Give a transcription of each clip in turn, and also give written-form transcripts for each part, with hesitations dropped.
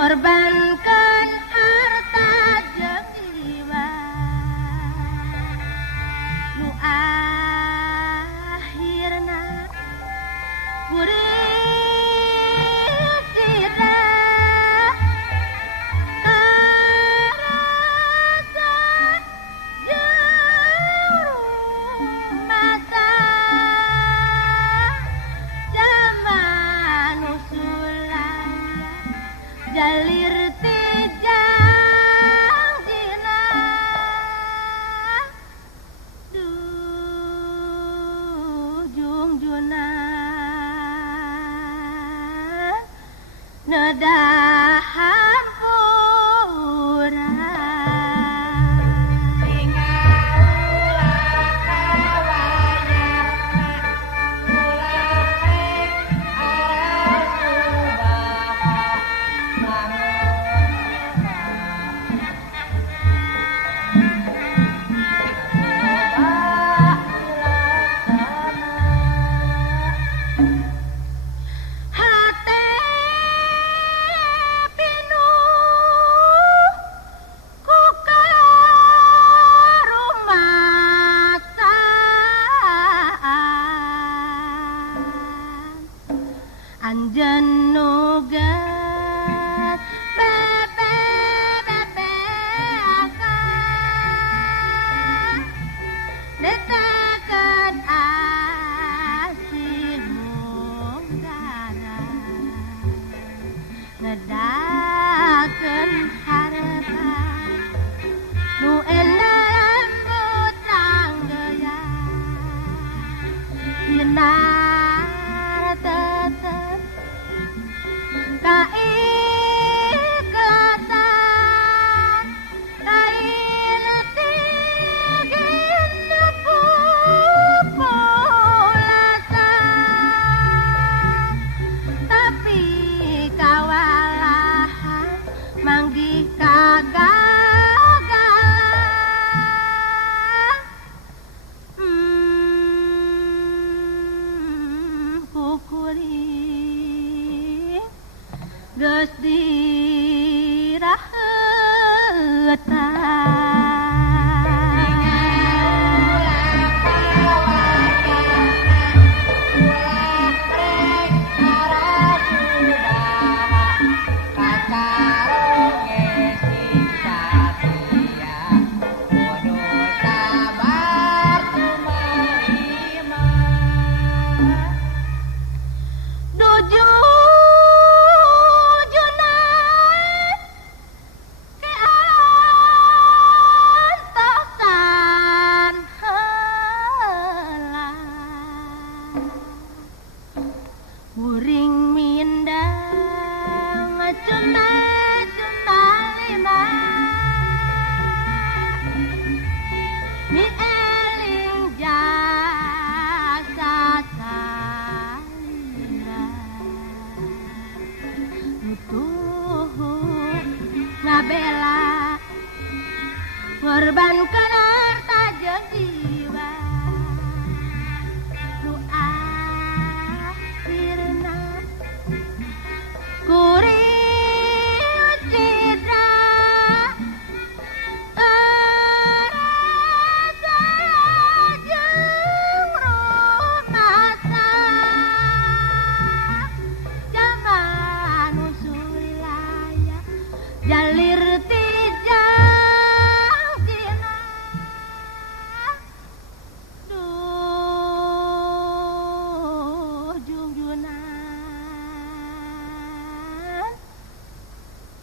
Korbankan harta jeung jiwa nu akhirna kuring sida karasa jeung masa zaman nu sulaya jalir tijang dina jungjuna nedahan pura anjeun nugas bebeakan detakeun asih munggara ngedakeun harta nu endah lembut sanggeuyan sinar tetep kaikhlasan kain tigin pupulasan tapi kawalahan manggih kagagalan kukuring geus diraheutan Uring mindang cuma lima mi eling jasa salina nutuh ngabela ngorbankeun harta jeung jiwa nu akhirna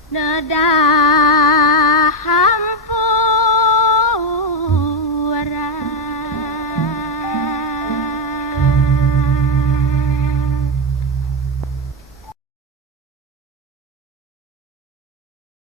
Nedah